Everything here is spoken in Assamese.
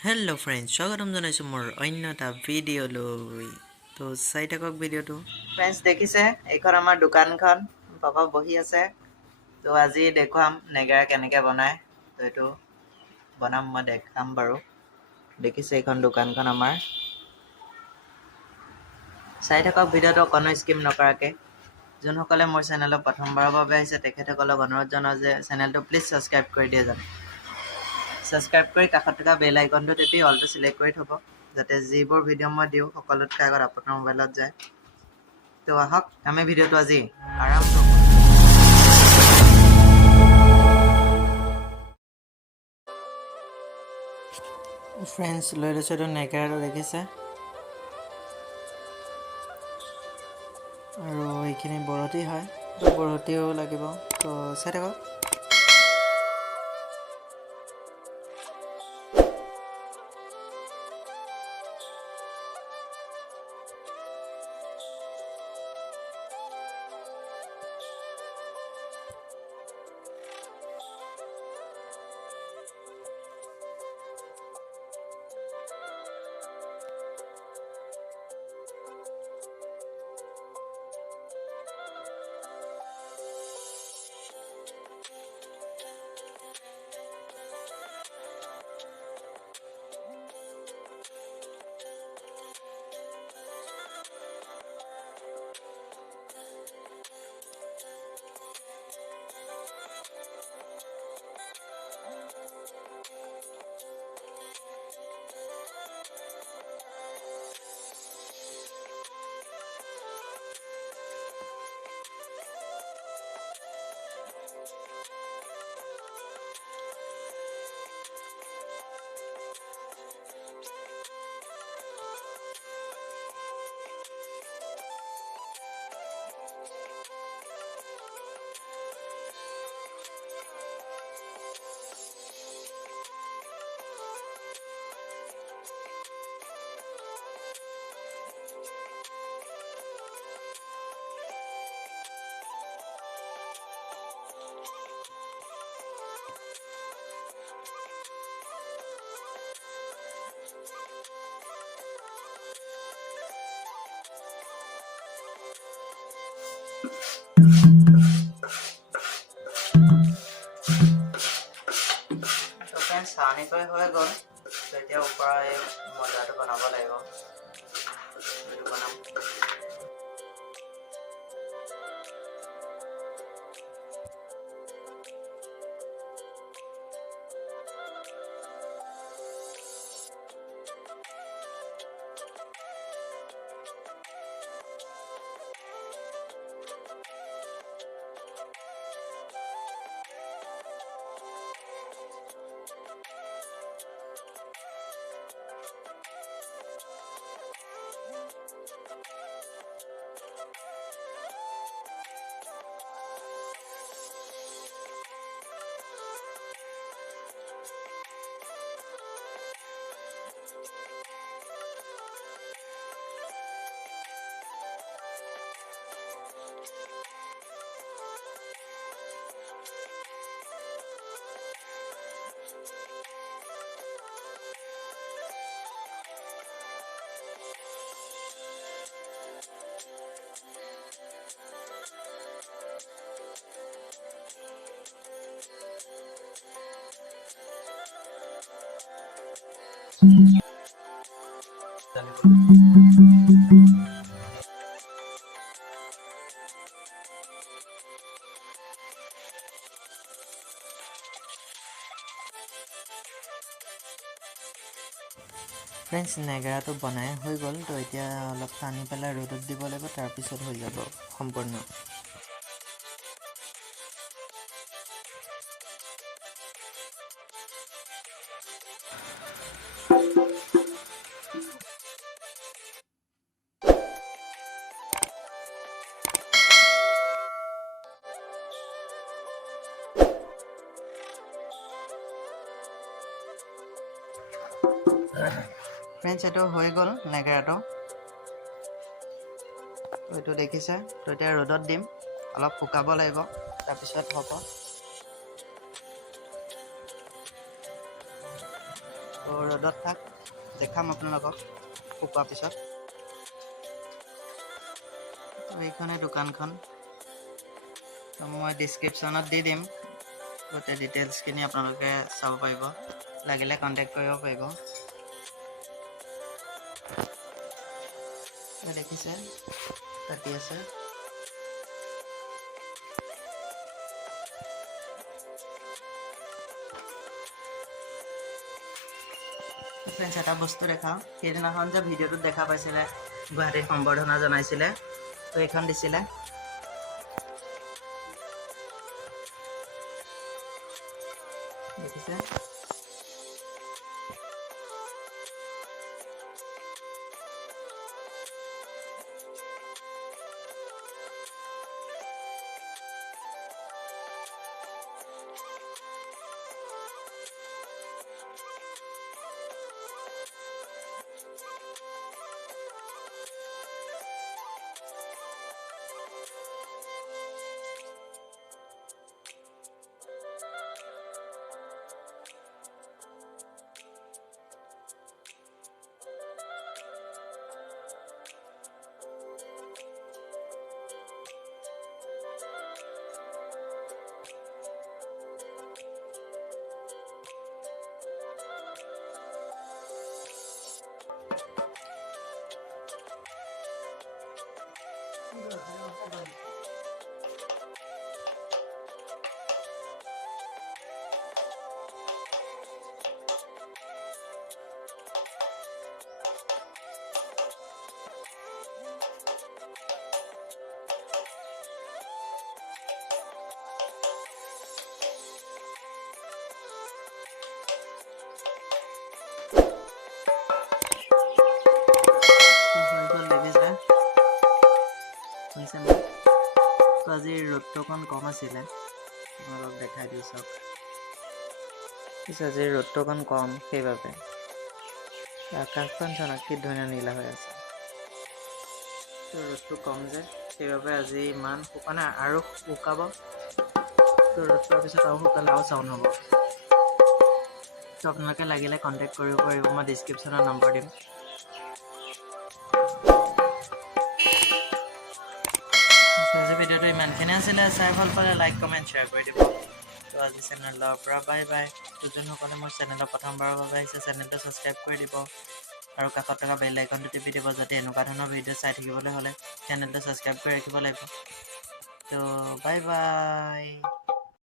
Hello friends, স্বাগতম জনাইছো মোৰ অন্য এটা ভিডিঅ' লৈ তো চাই থাকক ভিডিঅ'টো ফ্ৰেণ্ডছ দেখিছে এইখন আমাৰ দোকানখন পাপা বহি আছে তো আজি দেখুৱাম নেগাৰা কেনেকৈ বনায় তো এইটো বনাম মই দেখাম বাৰু দেখিছে এইখন দোকানখন আমাৰ চাই থাকক ভিডিঅ'টো কোনো স্কিপ নকৰাকৈ যোনসকলে মোৰ চেনেলত প্ৰথমবাৰৰ বাবে আহিছে তেখেতসকলক অনুৰোধ জনাওঁ যে চেনেলটো প্লিজ ছাবস্ক্ৰাইব কৰি দিয়ে যাতে ছাবস্ক্ৰাইব কৰি কাষত থকা বেল আইকনটো টিপি অলটো সিলেক্ট কৰি থ'ব যাতে যিবোৰ ভিডিঅ' মই দিওঁ সকলোতকৈ আগত আপোনাৰ মোবাইলত যায় তো আহক আমি ভিডিঅ'টো আজি আৰম্ভ কৰোঁ ফ্ৰেণ্ডছ লৈ লৈছোঁ এইটো নেগাৰাটো দেখিছে আৰু এইখিনি বৰতি হয় তো বৰতিও লাগিব তো চাই থাকক চানি কৰি হৈ গ'ল এতিয়া ওপৰৰ এই মজাটো বনাব লাগিব এইটো বনাম ফ্ৰেণ্ডছ নেগাৰাটো বনাই হৈ গ'ল তো এতিয়া অলপ টানি পেলাই ৰ'দত দিব লাগিব তাৰপিছত হৈ যাব সম্পূৰ্ণ ফ্ৰেণ্ডছ এইটো হৈ গ'ল নেগাৰাটো এইটো দেখিছে তো এতিয়া ৰ'দত দিম অলপ শুকাব লাগিব তাৰপিছত হ'ব তো ৰ'দত থাক দেখাম আপোনালোকক শুকোৱাৰ পিছত তো এইখনে দোকানখন তো মই ডিছক্ৰিপশ্যনত দি দিম গোটেই ডিটেইলছখিনি আপোনালোকে চাব পাৰিব লাগিলে কণ্টেক্ট কৰিব পাৰিব দেখিছে কাটি আছে ফ্ৰেণ্ডছ এটা বস্তু দেখাওঁ সেইদিনাখন যে ভিডিঅ'টোত দেখা পাইছিলে গুৱাহাটীত সম্বৰ্ধনা জনাইছিলে তো এইখন দিছিলে দেখিছে আজি ৰ'দটো অকণ কম আছিলে আপোনালোকক দেখাই দিওঁ চাওক আজি ৰ'দটো অকণ কম সেইবাবে আকাশখন চাওক কি ধুনীয়া নীলা হৈ আছে ৰ'দটো কম যে সেইবাবে আজি ইমান শুকা নাই আৰু শুকাব তো ৰ'দ পোৱাৰ পিছত আৰু শুকালে আৰু চাউণ্ড হ'ব তো আপোনালোকে লাগিলে কণ্টেক্ট কৰিব পাৰিব মই ডিছক্ৰিপশ্যনত নম্বৰ দিম আজি ভিডিঅ'টো ইমানখিনি আছিলে চাই ভাল পালে লাইক কমেণ্ট শ্বেয়াৰ কৰি দিব তো আজি চেনেলৰ পৰা বাই বাই তো যোনসকলে মোৰ চেনেলত প্ৰথমবাৰৰ বাবে আহিছে চেনেলটো ছাবস্ক্ৰাইব কৰি দিব আৰু কাষত থকা বেল আইকনটো টিপি দিব যাতে এনেকুৱা ধৰণৰ ভিডিঅ' চাই থাকিবলৈ হ'লে চেনেলটো ছাবস্ক্ৰাইব কৰি ৰাখিব লাগিব তো বাই বাই